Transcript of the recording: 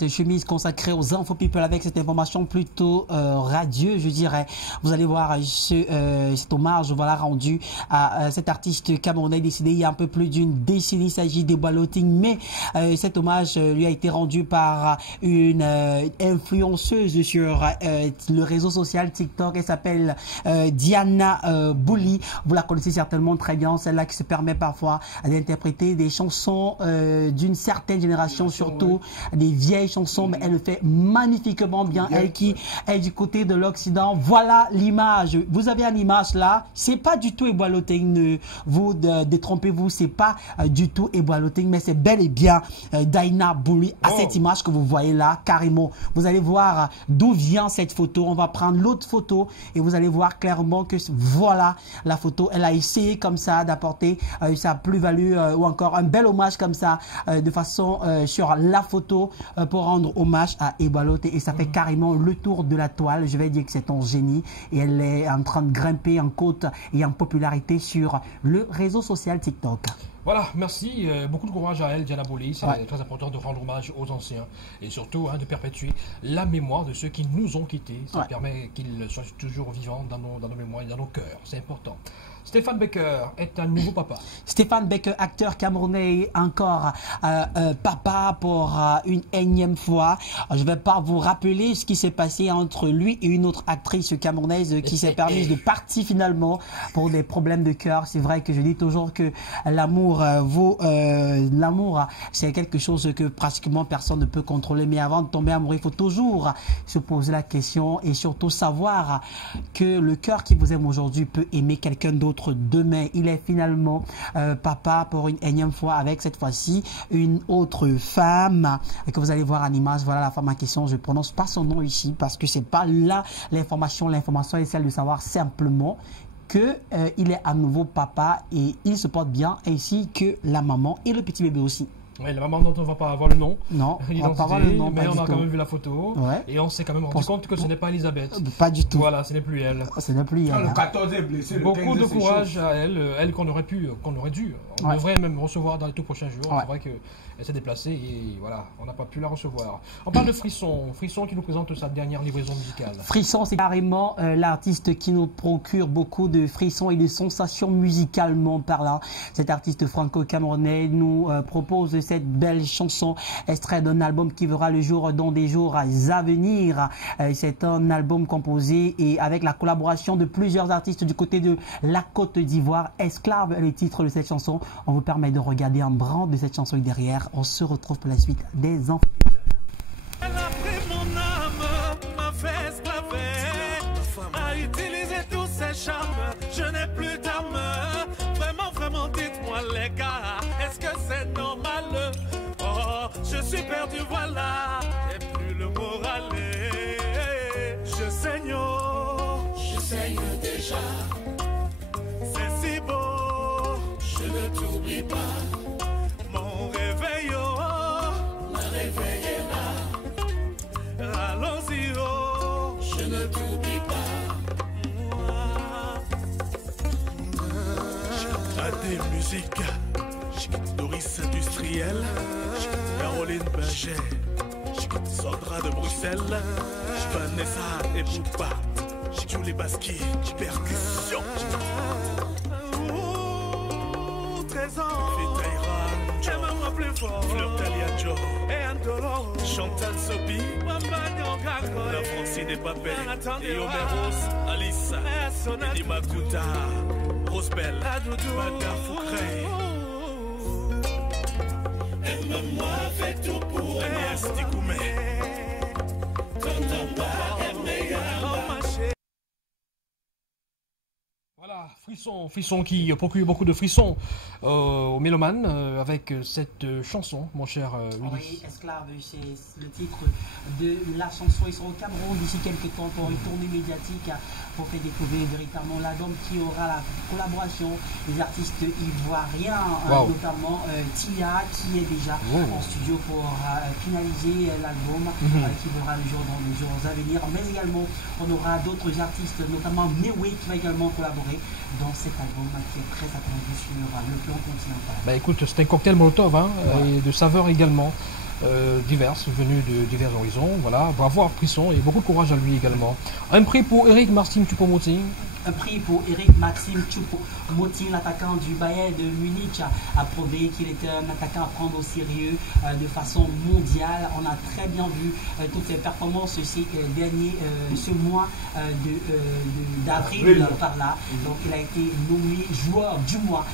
Chemise consacrée aux info people avec cette information plutôt radieuse, je dirais. Vous allez voir cet hommage voilà, rendu à cet artiste camerounais décédé il y a un peu plus d'une décennie. Il s'agit de Balloting, mais cet hommage lui a été rendu par une influenceuse sur le réseau social TikTok. Elle s'appelle Diana Bouli. Vous la connaissez certainement très bien, celle-là qui se permet parfois d'interpréter des chansons d'une certaine génération, surtout des vieilles chansons, mais elle le fait magnifiquement bien. Elle qui est du côté de l'Occident. Voilà l'image. Vous avez une image là. C'est pas du tout Eboaloting. Ne vous détrompez-vous. C'est pas du tout Eboaloting, mais c'est bel et bien Diana Bouli à cette image que vous voyez là, carrément. Vous allez voir d'où vient cette photo. On va prendre l'autre photo et vous allez voir clairement que voilà la photo. Elle a essayé comme ça d'apporter sa plus-value ou encore un bel hommage comme ça de façon sur la photo pour rendre hommage à Eboaloting, et ça fait carrément le tour de la toile. Je vais dire que c'est un génie et elle est en train de grimper en côte et en popularité sur le réseau social TikTok. Voilà, merci. Beaucoup de courage à elle, Diana Bouli. C'est très important de rendre hommage aux anciens et surtout de perpétuer la mémoire de ceux qui nous ont quittés. Ça permet qu'ils soient toujours vivants dans nos mémoires et dans nos cœurs. C'est important. Stéphane Becker est un nouveau papa. Stéphane Becker, acteur camerounais, encore papa pour une énième fois. Je ne vais pas vous rappeler ce qui s'est passé entre lui et une autre actrice camerounaise qui s'est permise de partir finalement pour des problèmes de cœur. C'est vrai que je dis toujours que l'amour l'amour, c'est quelque chose que pratiquement personne ne peut contrôler. Mais avant de tomber amoureux, il faut toujours se poser la question et surtout savoir que le cœur qui vous aime aujourd'hui peut aimer quelqu'un d'autre demain. Il est finalement papa pour une énième fois avec cette fois-ci une autre femme que vous allez voir en image. Voilà la femme en question. Je ne prononce pas son nom ici parce que c'est pas là l'information. L'information est celle de savoir simplement que il est à nouveau papa et il se porte bien, ainsi que la maman et le petit bébé aussi. Oui, la maman dont on ne va pas avoir le nom. Non, on va pas avoir le nom. Mais on a quand même vu la photo. Et on s'est quand même rendu compte que ce n'est pas Elisabeth. Pas du tout. Voilà, ce n'est plus elle. Ce n'est plus elle. Le 14 est blessé. Beaucoup de courage à elle. Elle qu'on aurait dû. On devrait même recevoir dans les tout prochains jours. C'est vrai qu'elle s'est déplacée et voilà, on n'a pas pu la recevoir. On parle de Frisson. Frisson qui nous présente sa dernière livraison musicale. Frisson, c'est carrément l'artiste qui nous procure beaucoup de frissons et de sensations musicalement parlant. Cet artiste franco-camerounais nous propose cette belle chanson, extrait d'un album qui verra le jour dans des jours à venir. C'est un album composé et avec la collaboration de plusieurs artistes du côté de la Côte d'Ivoire. Esclave est le titre de cette chanson. On vous permet de regarder un brin de cette chanson derrière. On se retrouve pour la suite des enfants. Elle a pris mon âme, m'a fait esclaver, a utilisé tous ses charmes, je n'ai plus d'âme. Vraiment, dites-moi les gars, est-ce que c'est normal? Oh, je suis perdu, voilà, j'ai plus le moral. Je saigne déjà, c'est si beau, je ne t'oublie pas. Mon réveil, la réveil est là. Allons-y, oh, je ne t'oublie pas. AD Musique, Doris Industriel, Caroline Berger, Sandra de Bruxelles, Vanessa et Bouba, Julie Baski, Percussion, Trésor, Vitaira, plus fort, Fleur Taliajo, et Andolo, Chantal Sopi, la Francine et Papel, et Omeros, Alice, Eddie Makuta, Rosebel, Maga Foukrey. Aime-moi, fais tout pour Agnès Dikoumé. Voilà, Frisson qui procure beaucoup de frissons aux mélomanes avec cette chanson, mon cher Willy. Oui, Esclave, c'est le titre de la chanson. Ils seront au Cameroun d'ici quelques temps pour une tournée médiatique pour faire découvrir véritablement l'album qui aura la collaboration des artistes ivoiriens, notamment Tia qui est déjà en studio pour finaliser l'album qui verra le jour dans les jours à venir. Mais également, on aura d'autres artistes, notamment Mewe qui va également collaborer dans cet album qui est très attendu sur le plan continental. Bah écoute, c'est un cocktail Molotov et de saveur également. diverses, venues de divers horizons. Voilà, bravo à Frisson et beaucoup de courage à lui également. Un prix pour Eric Martin Choupo-Moting. Un prix pour Eric Maxime Choupo-Moting, l'attaquant du Bayern de Munich, a prouvé qu'il était un attaquant à prendre au sérieux de façon mondiale. On a très bien vu toutes ses performances ce mois d'avril par là. Donc il a été nommé joueur du mois